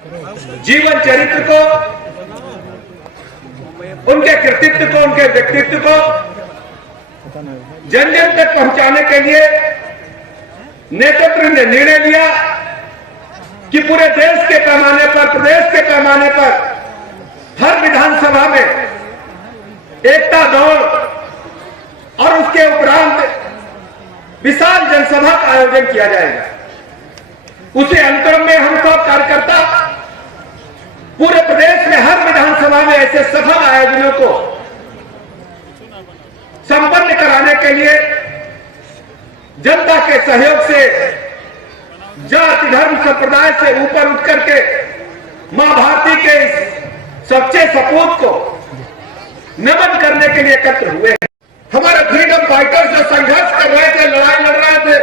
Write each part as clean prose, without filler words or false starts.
जीवन चरित्र को, उनके कृतित्व को, उनके व्यक्तित्व को जन जन तक पहुंचाने के लिए नेतृत्व ने निर्णय लिया कि पूरे देश के पैमाने पर, प्रदेश के पैमाने पर हर विधानसभा में एकता दौड़ और उसके उपरांत विशाल जनसभा का आयोजन किया जाएगा। उसी अंतरम में हम सब कार्यकर्ता पूरे प्रदेश में हर विधानसभा में ऐसे सफल आयोजनों को संपन्न कराने के लिए जनता के सहयोग से, जाति धर्म संप्रदाय से ऊपर उठ करके मां भारती के सच्चे सपूत को नमन करने के लिए एकत्र हुए हैं। हमारे फ्रीडम फाइटर्स जो संघर्ष कर रहे थे, लड़ाई लड़ रहे थे,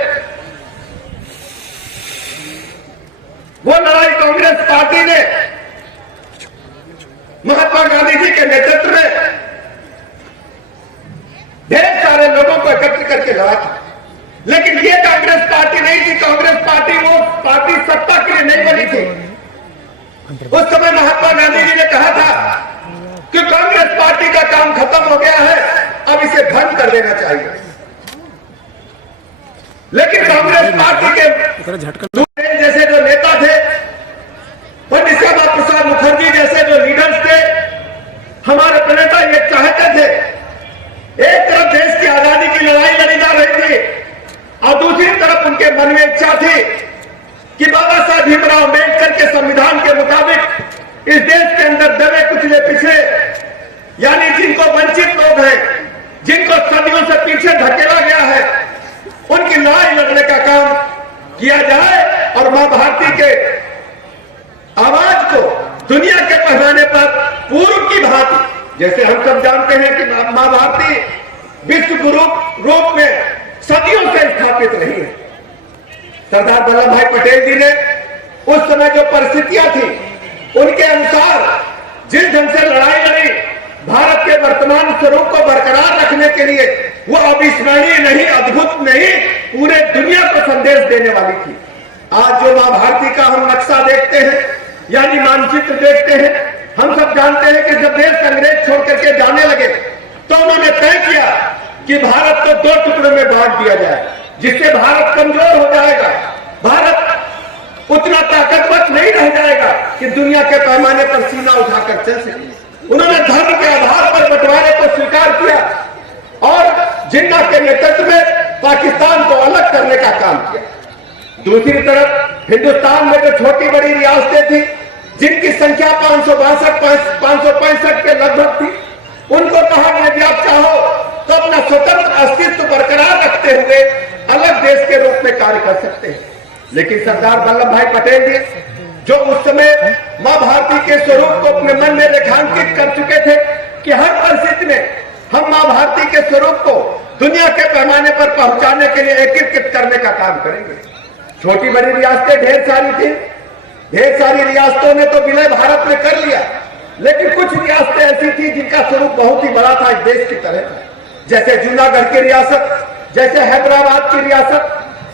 वो लड़ाई कांग्रेस पार्टी ने महात्मा गांधी जी के नेतृत्व में ढेर सारे लोगों को एकत्र करके लड़ा था। लेकिन ये कांग्रेस पार्टी नहीं थी। कांग्रेस पार्टी वो पार्टी सत्ता के लिए नहीं बनी थी। उस समय महात्मा गांधी जी ने कहा था कि कांग्रेस पार्टी का काम खत्म हो गया है, अब इसे भंग कर देना चाहिए। लेकिन कांग्रेस पार्टी के जैसे जो नेता थे, पंडित श्यामा प्रसाद मुखर्जी जैसे जो लीडर्स थे, हमारे प्रणेता ये चाहते थे, एक तरफ देश की आजादी की लड़ाई लड़ी जा रही थी और दूसरी तरफ उनके मन में इच्छा थी कि बाबा साहब भीमराव अम्बेडकर के संविधान के मुताबिक इस देश के अंदर दबे कुचले पिछड़े, यानी जिनको वंचित लोग हैं, जिनको सदियों से पीछे धकेला गया है, उनकी लड़ाई लड़ने का काम किया जाए और मां भारती के आवाज को दुनिया के पैमाने पर पूर्व की भांति, जैसे हम सब जानते हैं कि मां भारती विश्व गुरु रूप में सदियों से स्थापित रही है। सरदार वल्लभ भाई पटेल जी ने उस समय जो परिस्थितियां थी, उनके अनुसार जिस ढंग से लड़ाई लड़ी, भारत के वर्तमान स्वरूप को बरकरार रखने के लिए वो अविस्मरणीय नहीं, अद्भुत नहीं, पूरे दुनिया को संदेश देने वाली थी। आज जो मां भारती का हम नक्शा देखते हैं, यानी मानचित्र देखते हैं, हम सब जानते हैं कि जब देश अंग्रेज छोड़ करके जाने लगे तो उन्होंने तय किया कि भारत को दो टुकड़ों में बांट दिया जाए, जिससे भारत कमजोर हो जाएगा, भारत उतना ताकतवर नहीं रह जाएगा कि दुनिया के पैमाने पर सीना उठाकर चल सके। उन्होंने धर्म के आधार पर बंटवारे को स्वीकार किया और जिन्ना के नेतृत्व में पाकिस्तान को अलग करने का काम किया। दूसरी तरफ हिंदुस्तान में जो छोटी बड़ी रियासतें थी, जिनकी संख्या 565 के लगभग थी, उनको कहा कि यदि आप चाहो तो अपना स्वतंत्र अस्तित्व बरकरार रखते हुए अलग देश के रूप में कार्य कर सकते हैं। लेकिन सरदार वल्लभ भाई पटेल जी, जो उस समय मां भारती के स्वरूप को अपने मन में रेखांकित कर चुके थे कि हर परिस्थिति में हम मां भारती के स्वरूप को दुनिया के पैमाने पर पहुंचाने के लिए एकीकृत करने का काम करेंगे। छोटी बड़ी रियासतें ढेर सारी थी, ढेर सारी रियासतों ने तो विलय भारत में कर लिया, लेकिन कुछ रियासतें ऐसी थी जिनका स्वरूप बहुत ही बड़ा था, इस देश की तरह, जैसे जूनागढ़ की रियासत, जैसे हैदराबाद की रियासत,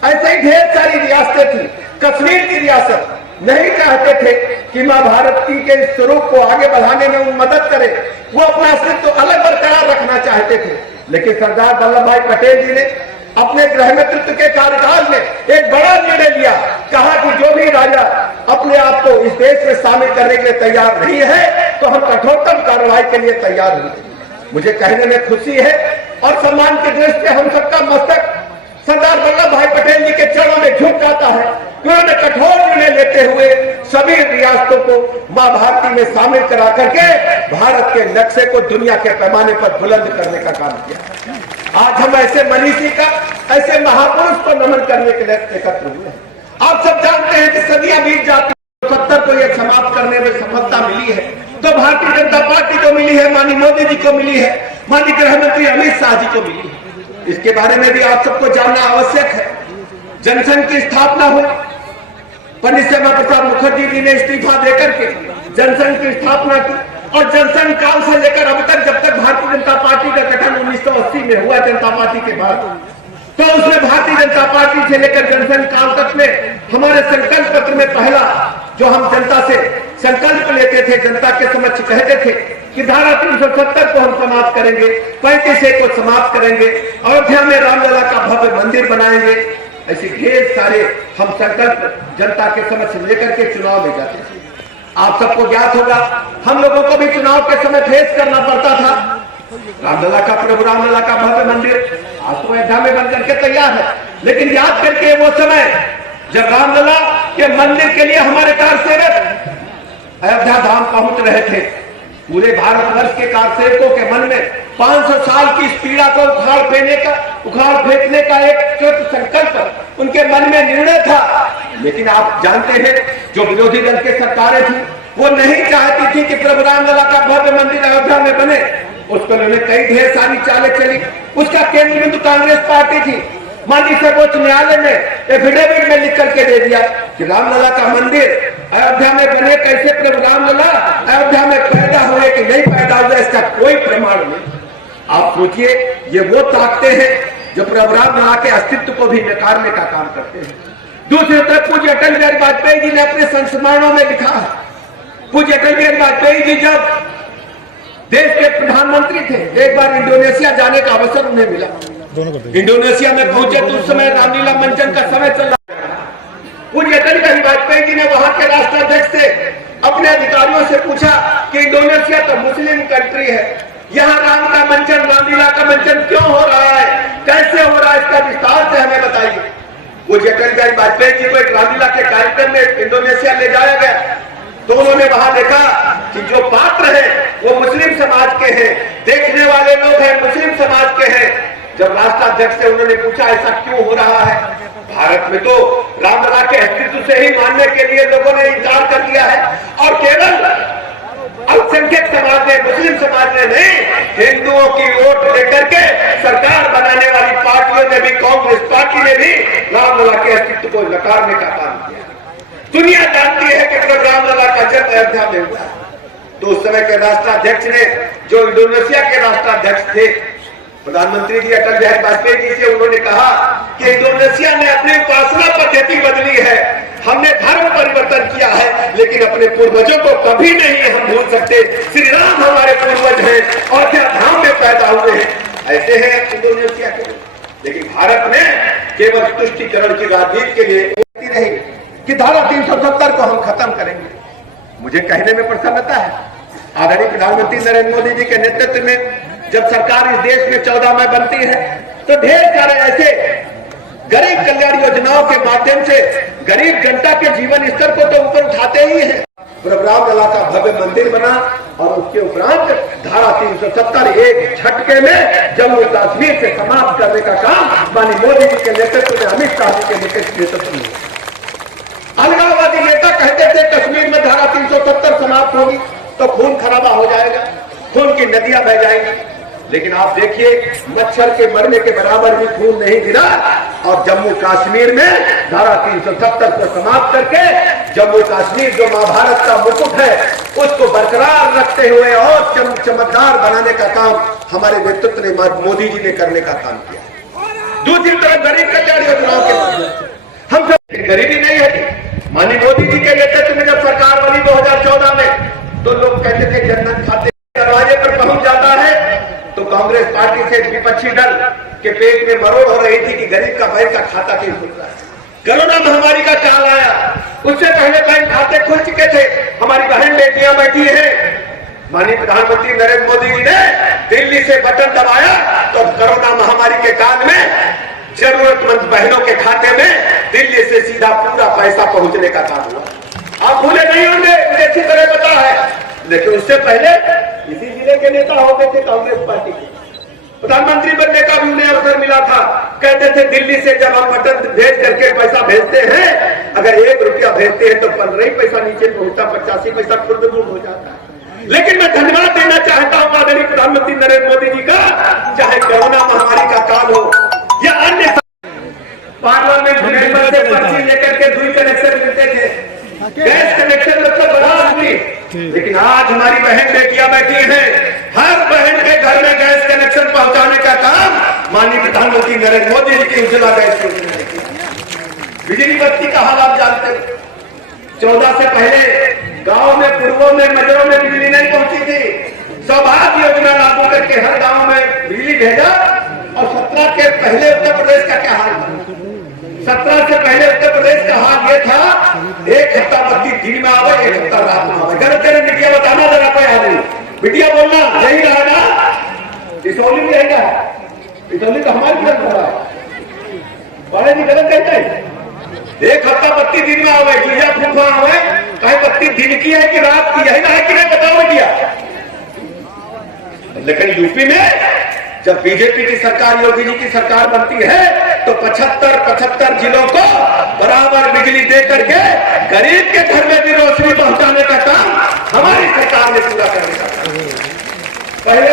ऐसे ही ढेर सारी रियासतें थी। कश्मीर की रियासत नहीं चाहते थे कि मां भारती के स्वरूप को आगे बढ़ाने में वो मदद करे, वो अपना अस्तित्व अलग बरकरार रखना चाहते थे। लेकिन सरदार वल्लभ भाई पटेल जी ने अपने गृह मंत्रित्व के कार्यकाल में एक बड़ा निर्णय लिया, कहा कि जो भी राजा अपने आप को इस देश में शामिल करने के लिए तैयार नहीं है तो हम कठोरतम कार्रवाई के लिए तैयार हैं। मुझे कहने में खुशी है और सम्मान की दृष्टि से हम सबका मस्तक सरदार वल्लभ भाई पटेल जी के चरणों में झुक जाता है। उन्होंने कठोर निर्णय लेते हुए सभी रियासतों को मां भारती में शामिल करा करके भारत के नक्शे को दुनिया के पैमाने पर बुलंद करने का काम किया। आज हम ऐसे मनीषी का, ऐसे महापुरुष को नमन करने के लिए एकत्र हुए हैं। आप सब जानते हैं कि सदियां बीत जाती, 70 को यह समाप्त करने में सफलता मिली है तो भारतीय जनता पार्टी को मिली है, माननीय मोदी जी को मिली है, माननीय गृह मंत्री अमित शाह जी को मिली है। इसके बारे में भी आप सबको जानना आवश्यक है। जनसंघ की स्थापना हुई, पंडित श्यामा प्रसाद मुखर्जी जी ने इस्तीफा देकर के जनसंघ की स्थापना की और जनसंघ काल से लेकर अब तक, जब तक भारतीय जनता पार्टी का गठन 1980 में हुआ जनता पार्टी के बाद, तो उसमें भारतीय जनता पार्टी से लेकर जनसंघ काल तक में हमारे संकल्प पत्र में पहला जो हम जनता से संकल्प लेते थे, जनता के समक्ष कहते थे कि धारा 370 को हम समाप्त करेंगे, 35A को समाप्त करेंगे, अयोध्या में रामलला का भव्य मंदिर बनाएंगे, ऐसे ढेर सारे हम संकल्प जनता के समक्ष लेकर के चुनाव में जाते थे। आप सबको ज्ञात होगा, हम लोगों को भी चुनाव के समय फेस करना पड़ता था। रामलला का प्रभु रामलला का भव्य मंदिर आज तो अयोध्या में बन करके तैयार है, लेकिन याद करके वो समय जब रामलला के मंदिर के लिए हमारे कारसेवक अयोध्या धाम पहुंच रहे थे, पूरे भारतवर्ष के कारसेवकों के मन में 500 साल की इस पीड़ा को उखाड़ फेंकने का एक संकल्प उनके मन में निर्णय था। लेकिन आप जानते हैं, जो विरोधी दल की सरकारें थी वो नहीं चाहती थी कि प्रभु रामलला का भव्य मंदिर अयोध्या में बने। उसको उन्होंने कई ढेर सारी चालें चली। उसका केंद्र बिंदु कांग्रेस पार्टी थी। माननीय सर्वोच्च न्यायालय ने एफिडेविट में लिख करके दे दिया कि रामलला का मंदिर अयोध्या में बने, कैसे प्रभु रामलला अयोध्या में पैदा हुए कि नहीं पैदा हुए इसका कोई प्रमाण नहीं। आप सोचिए, ये वो ताकते हैं जो प्रभु रामलला के अस्तित्व को भी नकारने का काम करते हैं। दूसरी तरफ पूज्य अटल बिहारी वाजपेयी जी ने अपने संस्मरणों में लिखा है, पूज्य अटल बिहारी वाजपेयी जी जब देश के प्रधानमंत्री थे, एक बार इंडोनेशिया जाने का अवसर उन्हें मिला। इंडोनेशिया में पहुंचे तो उस समय रामलीला मंचन का समय चल रहा था। पूज्य अटल बिहारी वाजपेयी जी ने वहां के राष्ट्राध्यक्ष से अपने अधिकारियों से पूछा कि इंडोनेशिया तो मुस्लिम कंट्री है, यहाँ राम का मंचन, रामलीला का मंचन क्यों हो रहा है, कैसे हो रहा है, इसका विस्तार से हमें बताइए। पूज्य अटल बिहारी वाजपेयी जी को एक रामलीला के कार्यक्रम में इंडोनेशिया ले जाया गया, तो उन्होंने वहां देखा कि जो पात्र है वो मुस्लिम समाज के हैं, देखने वाले लोग हैं मुस्लिम समाज के हैं। जब राष्ट्राध्यक्ष से उन्होंने पूछा ऐसा क्यों हो रहा है, भारत में तो रामलला के अस्तित्व से ही मानने के लिए लोगों ने इनकार कर दिया है, और केवल अल्पसंख्यक समाज ने, मुस्लिम समाज ने नहीं, हिंदुओं की वोट लेकर के सरकार बनाने वाली पार्टियों ने भी, कांग्रेस पार्टी ने भी रामलला के अस्तित्व को नकारने का काम किया। दुनिया जानती है कि प्रभु रामलला का जन्म अयोध्या में हुआ। तो उस समय के राष्ट्राध्यक्ष ने, जो इंडोनेशिया के राष्ट्राध्यक्ष थे, प्रधानमंत्री जी अटल बिहारी वाजपेयी जी से उन्होंने कहा कि इंडोनेशिया ने अपनी उपासना पद्धति बदली है, हमने धर्म परिवर्तन किया है, लेकिन अपने पूर्वजों को कभी नहीं हम भूल सकते। श्री राम हमारे पूर्वज हैं और क्या धाम में पैदा हुए हैं, ऐसे हैं इंडोनेशिया के। लेकिन भारत में केवल तुष्टिकरण की राजनीति के लिए रही कि धारा 370 को हम खत्म करेंगे। मुझे कहने में प्रसन्नता है, आदरणीय प्रधानमंत्री नरेंद्र मोदी जी के नेतृत्व में जब सरकार इस देश में 14 में बनती है तो ढेर सारे ऐसे गरीब कल्याण योजनाओं के माध्यम से गरीब जनता के जीवन स्तर को तो ऊपर उठाते ही हैं। प्रभु रामलला का भव्य मंदिर बना और उसके उपरांत धारा 370 एक झटके में जम्मू कश्मीर से समाप्त करने का काम माननीय मोदी जी के नेतृत्व में, अमित शाह जी के नेतृत्व में। अलगाववादी नेता कहते थे कश्मीर में धारा 370 समाप्त होगी तो खून खराबा हो जाएगा, खून की नदियां बह जाएंगी। लेकिन आप देखिए, मच्छर के मरने के बराबर भी खून नहीं गिरा और जम्मू कश्मीर में धारा 370 को समाप्त करके जम्मू कश्मीर जो महाभारत का मुकुट है उसको बरकरार रखते हुए और चमकदार बनाने का काम हमारे नेतृत्व ने, मोदी जी ने करने का काम किया। दूसरी तरफ गरीब कल्याण योजनाओं के माध्यम से हम सब गरीबी नहीं है। माननीय मोदी जी के नेतृत्व में जब सरकार बनी 2014 में, तो लोग कहते थे जनधन खाते दरवाजे पर पहुंच जाता है, तो कांग्रेस पार्टी से विपक्षी दल के पेट में मरोड़ हो रही थी कि गरीब का बैंक का खाता क्यों खुल रहा है। कोरोना महामारी का काल आया, उससे पहले बैंक खाते खुल चुके थे, हमारी बहन बेटियां बैठी हैं। माननीय प्रधानमंत्री नरेंद्र मोदी जी ने दिल्ली से बटन दबाया तो कोरोना महामारी के काल में जरूरतमंद बहनों के खाते में दिल्ली से सीधा पूरा पैसा पहुंचने का काम हुआ। आप भूले नहीं होंगे, मुझे अच्छी तरह पता है। लेकिन उससे पहले इसी जिले के नेता होते थे कांग्रेस पार्टी के, प्रधानमंत्री बनने का भी उन्हें अवसर मिला था। कहते थे दिल्ली से जब हम बटन भेज करके पैसा भेजते हैं, अगर 1 रुपया भेजते हैं तो 15 ही पैसा नीचे पहुंचता, 85 पैसा खुद गुम हो जाता है। लेकिन मैं धन्यवाद देना चाहता हूं आदरणीय प्रधानमंत्री नरेंद्र मोदी जी का, चाहे कोरोना महामारी का काल हो या अन्य, पार्लियामेंट मेंबर से पर्ची लेकर के 2 कनेक्शन मिलते थे, गैस कनेक्शन मतलब बड़ा आदमी। लेकिन आज हमारी बहन बेटियां बैठी हैं, हर बहन के घर में गैस कनेक्शन पहुंचाने का काम माननीय प्रधानमंत्री नरेंद्र मोदी जी की उज्ज्वला गैस योजना ने किया। बिजली बत्ती का हाल आप जानते हैं, 14 से पहले गांव में, पूर्वों में, मजरों में बिजली नहीं पहुंची थी। सौभाग्य योजना लागू करके हर गांव में बिजली भेजा। और 17 के पहले उत्तर प्रदेश का क्या हाल था? 17 से पहले उत्तर प्रदेश का हाल ये था, एक हफ्ता बत्ती दिन में आवे, एक हफ्ता रात में आवे। गलत तेरे मीडिया बताना जरा कोई आदमी, मीडिया बोलना यही रहा ना, डिसौली में यही रहा। डिसौली तो हमारी तरफ हो रहा है, बड़े जी गलत कहते हैं। एक हफ्ता बत्ती दिन में आवे, गिरजा फूफा आवे, कहीं बत्ती दिन की है कि रात की, यही ना है कि नहीं बताओ मीडिया। लेकिन यूपी में जब बीजेपी की सरकार, योगी जी की सरकार बनती है तो 75 जिलों को बराबर बिजली दे करके गरीब के घर में भी रोशनी पहुंचाने का काम हमारी सरकार ने पूरा करने का काम। पहले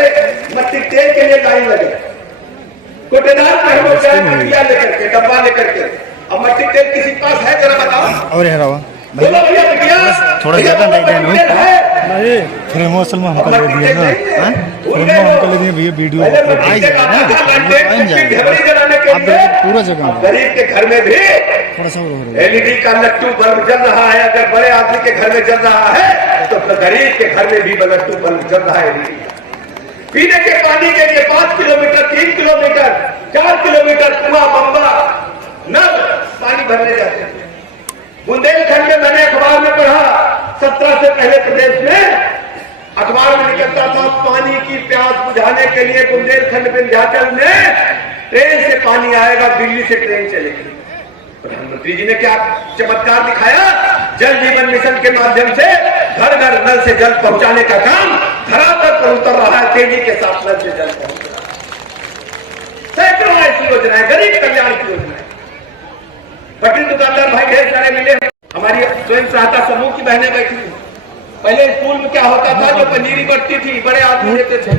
मट्टी तेल के लिए लाइन लगे, कोटेदार घर में जाए मटिया लेकर के, डब्बा लेकर के। अब मट्टी तेल किसी के पास है जरा बताओ। और थोड़ा ज्यादा नहीं देना फिर मौसल में हमको ले दिया ना, हमको ले दिया भैया वीडियो आ जाएगा ना, आप पूरा जगह गरीब के घर में भी थोड़ा सा एलईडी का लट्टू बल्ब जल रहा है। अगर बड़े आदमी के घर में जल रहा है तो गरीब के घर में भी लट्टू बल्ब जल रहा है। पीने के पानी के लिए 5 किलोमीटर, 3 किलोमीटर, 4 किलोमीटर कुआं, बम्बा, नल पानी भरने जाते हैं। बुंदेलखंड में मैंने अखबार में पढ़ा, 17 से पहले प्रदेश में अखबार में निकलता था, पानी की प्यास बुझाने के लिए बुंदेलखंड विंध्याचल में ट्रेन से पानी आएगा, दिल्ली से ट्रेन चलेगी। प्रधानमंत्री जी ने क्या चमत्कार दिखाया, जल जीवन मिशन के माध्यम से घर घर नल से जल पहुंचाने का काम धरातल पर उतर रहा है। तेजी के साथ नल से जल पहुंच रहा है। सैकड़ों ऐसी योजनाएं, गरीब कल्याण की योजनाएं। पटरी दुकानदार भाई ढेर सारे मिले। हमारी स्वयं सहायता समूह की बहनें बैठी थी। पहले स्कूल में क्या होता था, जो पंजीरी बढ़ती थी बड़े आदमी देते थे।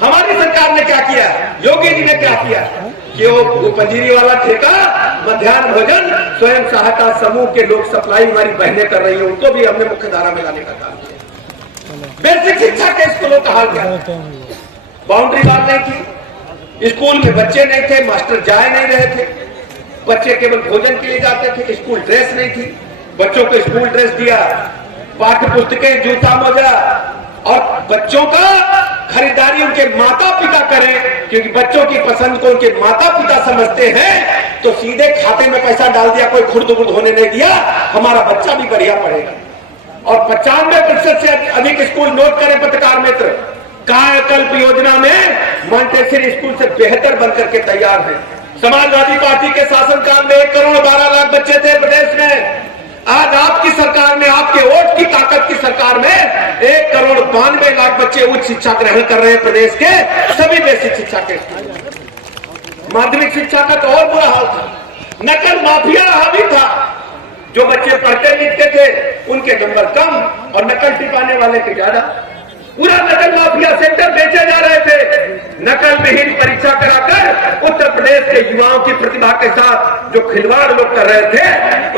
हमारी सरकार ने क्या किया, योगी जी ने क्या किया कि वो पंजीरी वाला ठेका, मध्याह्न भोजन स्वयं सहायता समूह के लोग सप्लाई हमारी बहनें कर रही है, उनको भी हमने मुख्य धारा में लाने का काम किया। बेसिक शिक्षा के स्कूलों का हाल क्या, बाउंड्री वाल नहीं थी, स्कूल में बच्चे नहीं थे, मास्टर जाए नहीं रहे थे, बच्चे केवल भोजन के लिए जाते थे, स्कूल ड्रेस नहीं थी। बच्चों को स्कूल ड्रेस दिया, पाठ्य पुस्तकें, जूता मोजा, और बच्चों का खरीदारी उनके माता पिता करें, क्योंकि बच्चों की पसंद को उनके माता पिता समझते हैं। तो सीधे खाते में पैसा डाल दिया, कोई खुर्द बुर्द होने नहीं दिया, हमारा बच्चा भी बढ़िया पढ़ेगा। और 95% से अधिक स्कूल, नोट करें पत्रकार मित्र, कायाकल्प योजना में मॉन्टेसरी स्कूल से बेहतर बनकर के तैयार है। समाजवादी पार्टी के शासनकाल में 1 करोड़ 12 लाख बच्चे थे प्रदेश में। आज आपकी सरकार में, आपके वोट की ताकत की सरकार में 1 करोड़ 92 लाख बच्चे उच्च शिक्षा ग्रहण कर रहे हैं प्रदेश के सभी बेसिक शिक्षा के स्कूल। माध्यमिक शिक्षा का तो और बुरा हाल था, नकल माफिया हावी था। जो बच्चे पढ़ते लिखते थे उनके नंबर कम और नकल टिपाने वाले के ज्यादा। पूरा नकल माफिया सेंटर बेचे जा रहे थे। नकल विहीन परीक्षा कराकर उत्तर प्रदेश के युवाओं की प्रतिभा के साथ जो खिलवाड़ लोग कर रहे थे,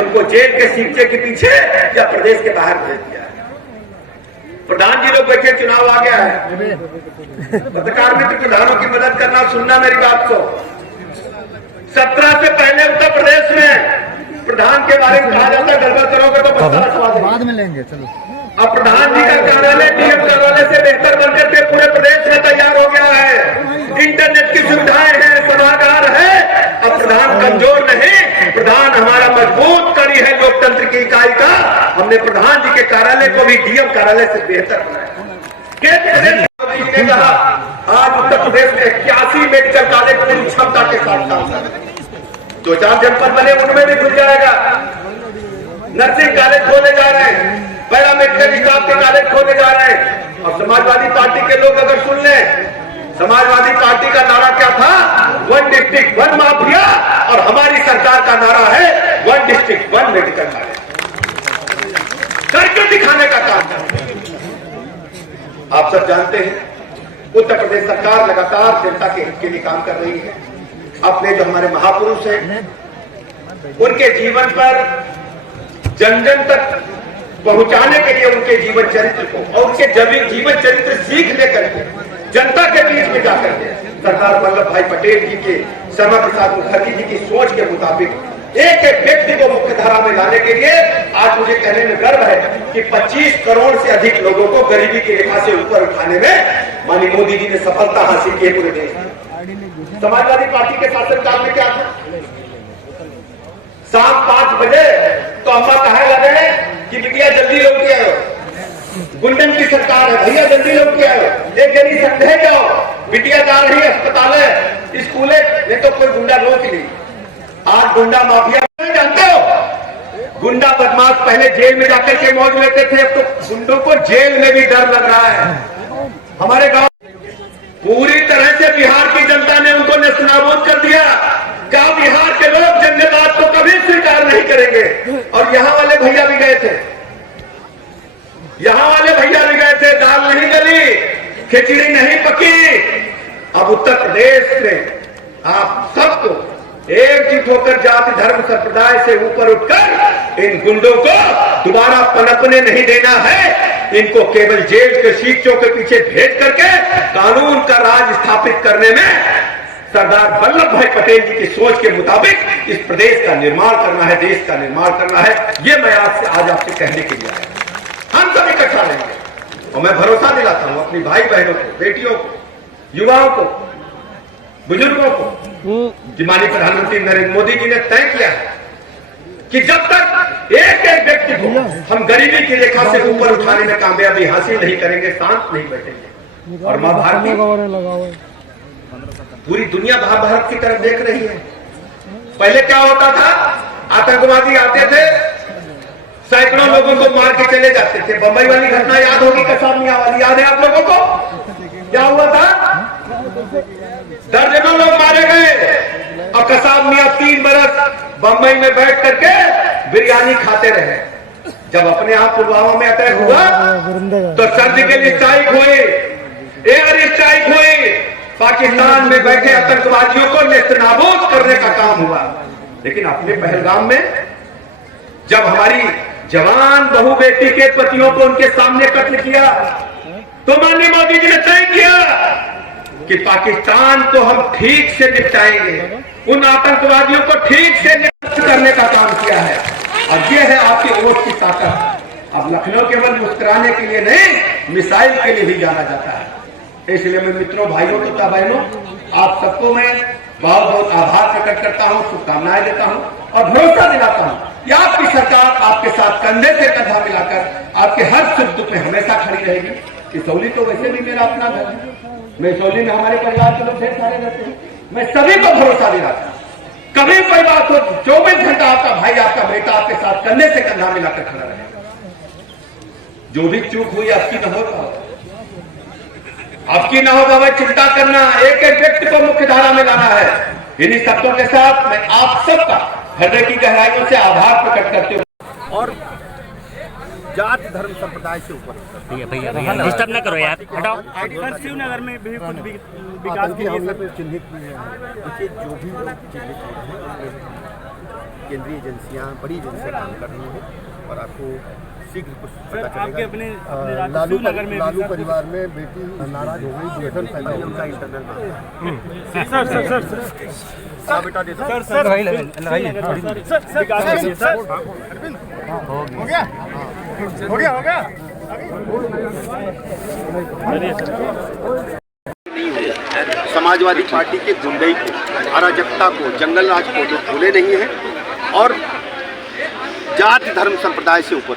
उनको जेल के सींचे के पीछे या प्रदेश के बाहर भेज दिया। प्रधान जी लोग बैठे, चुनाव आ गया है, पत्रकार मित्र प्रधानों की मदद करना, सुनना मेरी बात को। 17 से पहले उत्तर प्रदेश में प्रधान के बारे में कहा जाता है, गड़बड़ करोगे तो बस्ता रखवा देंगे, बाद में लेंगे। चलो, अब प्रधान जी का कार्यालय डीएम कार्यालय से बेहतर बनकर के पूरे प्रदेश में तैयार हो गया है। इंटरनेट की सुविधाएं हैं, सभागार है। अब प्रधान कमजोर नहीं, प्रधान हमारा मजबूत कड़ी है लोकतंत्र की इकाई का। हमने प्रधान जी के कार्यालय को भी डीएम कार्यालय से बेहतर बनाया। कहा आज उत्तर प्रदेश में 81 मेडिकल कॉलेज पूरी क्षमता के साथ काम कर रहे हैं। 2-4 जनपद बने, उनमें भी खुल जाएगा। नर्सिंग कॉलेज खोले जा रहे हैं, पहला मेडिकल स्टाफ के कॉलेज खोले जा रहे हैं। और समाजवादी पार्टी के लोग अगर सुन लें, समाजवादी पार्टी का नारा क्या था, 1 डिस्ट्रिक्ट 1 माफिया, और हमारी सरकार का नारा है 1 डिस्ट्रिक्ट 1 मेडिकल कॉलेज। करके दिखाने का काम है। आप सब जानते हैं उत्तर प्रदेश सरकार लगातार जनता के हित के लिए काम कर रही है। अपने जो हमारे महापुरुष हैं उनके जीवन पर जन जन तक पहुंचाने के लिए उनके जीवन चरित्र को और उनके जीवन चरित्र सीख लेकर के जनता के बीच में जाकर के सरदार वल्लभ भाई पटेल जी के, श्यामा प्रसाद मुखर्जी जी की सोच के मुताबिक एक एक व्यक्ति को मुख्य धारा में लाने के लिए आज मुझे कहने में गर्व है कि 25 करोड़ से अधिक लोगों को गरीबी की रेखा से ऊपर उठाने में माननीय मोदी जी ने सफलता हासिल की है पूरे देश में। समाजवादी पार्टी के शासनकाल में क्या था? शाम 5 बजे तो अम्मा कहे लगे कि बिटिया जल्दी लौट के आओ, गुंडन की सरकार है, भैया जल्दी लौट के आओ, एक जनी समझे जाओ, बिटिया जा रही है अस्पताल है, स्कूल है, नहीं तो कोई गुंडा रोक नहीं। आज गुंडा माफिया जानते हो, गुंडा बदमाश पहले जेल में जाकर के मौज लेते थे, अब तो गुंडों को जेल में भी डर लग रहा है। हमारे गांव पूरी तरह से बिहार की जनता ने उनको नेस्तनाबूद कर दिया। क्या बिहार के लोग जंगलवाद को कभी स्वीकार नहीं करेंगे। और यहाँ वाले भैया भी गए थे, यहाँ वाले भैया भी गए थे, दाल नहीं गली, खिचड़ी नहीं पकी। अब उत्तर प्रदेश में आप सबको एकजुट होकर जाति धर्म संप्रदाय से ऊपर उठकर इन गुंडों को दोबारा पनपने नहीं देना है। इनको केवल जेल के शीशों के पीछे भेज करके कानून का राज स्थापित करने में सरदार वल्लभ भाई पटेल जी की सोच के मुताबिक इस प्रदेश का निर्माण करना है, देश का निर्माण करना है। ये मैं आज आपसे कहने के लिए आया। हम सब इकट्ठा रहेंगे और मैं भरोसा दिलाता हूं अपनी भाई बहनों को, बेटियों को, युवाओं को, बुजुर्गों को, माननीय प्रधानमंत्री नरेंद्र मोदी जी ने तय किया है कि जब तक एक एक व्यक्ति को हम गरीबी की रेखा से ऊपर उठाने में कामयाबी हासिल नहीं करेंगे, शांत नहीं बैठेंगे। और मां भारती पूरी दुनिया भारत की तरफ देख रही है। पहले क्या होता था, आतंकवादी आते थे, सैकड़ों लोगों को मार के चले जाते थे। बंबई वाली घटना याद होगी, कसाब मियां वाली, याद है आप लोगों को? क्या हुआ था? दर्जनों लोग मारे गए और कसाब मियां 3 बरस बंबई में बैठ करके बिरयानी खाते रहे। जब अपने आप पुलवामा में अटैक हुआ तो सर्जिकल स्ट्राइक हुई, एयर स्ट्राइक हुई, पाकिस्तान में बैठे आतंकवादियों को नेस्तनाबूद करने का काम हुआ। लेकिन अपने पहलगाम में जब हमारी जवान बहू बेटी के पतियों को उनके सामने कत्ल किया तो माननीय मोदी जी ने तय किया कि पाकिस्तान को हम ठीक से निपटाएंगे, उन आतंकवादियों को ठीक से निपट करने का काम किया है। और ये है आपके वोट की ताकत। अब लखनऊ केवल मुस्कुराने के लिए नहीं, मिसाइल के लिए भी जाना जाता है। इसलिए मैं मित्रों, भाइयों तथा बहनों, आप सबको मैं बहुत बहुत आभार प्रकट करता हूँ, शुभकामनाएं देता हूँ और भरोसा दिलाता हूँ कि आपकी सरकार आपके साथ कंधे से कंधा मिलाकर आपके हर सुख दुख में हमेशा खड़ी रहेगी। इसौली तो वैसे भी मेरा अपना घर है, मैं इसौली में हमारे परिवार के लोग ढेर सारे रहते हैं। मैं सभी को भरोसा दिलाता हूँ, कभी कोई बात हो 24 घंटा आपका भाई, आपका बेटा आपके साथ कंधे से कंधा मिलाकर खड़ा रहेगा। जो भी चूक हुई आपकी न हो, आपकी ना हो बाबा, चिंता करना, एक एक व्यक्ति को मुख्य धारा में लाना है। इन्हीं शब्दों के साथ मैं आप सबका हृदय की गहराइयों से आभार प्रकट करते हूँ और जाति धर्म संप्रदाय से ऊपर भैया डिस्टर्ब ना करो यार, हटाओ। सर, शिवनगर में भी कुछ विकास के लिए चिन्हित किए हैं। देखिए, जो भी लोग चिन्हित हो रहे हैं केंद्रीय एजेंसियां, बड़ी एजेंसियां काम कर रही हैं और आपको शीघ्र कुछ पता चलेगा। आपके अपने शिवनगर में लालू परिवार में बेटी नाराज हो गई, दुर्घटन पैदा हुआ, उनका इंटरनल सर बेटा दे सर सर लगाइए विकास के लिए सर हो गया समाजवादी पार्टी के गुंडई को, अराजकता को, जंगल राज को जो भूले नहीं है और जाति धर्म संप्रदाय से ऊपर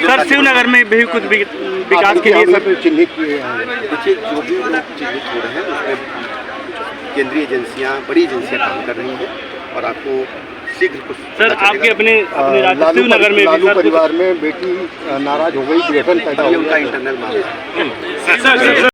सर, शिवनगर में भी कुछ विकास के लिए सब चिन्हित किए हैं। देखिए, जो भी लोग चिन्हित हो रहे हैं उसमें केंद्रीय एजेंसियां, बड़ी एजेंसियां काम कर रही हैं और आपको शीघ्र कुछ सर आपके अपने शिवनगर में लालू परिवार में बेटी नाराज हो गई, दुर्घटन पैदा हुआ, उनका इंटरनल मामला।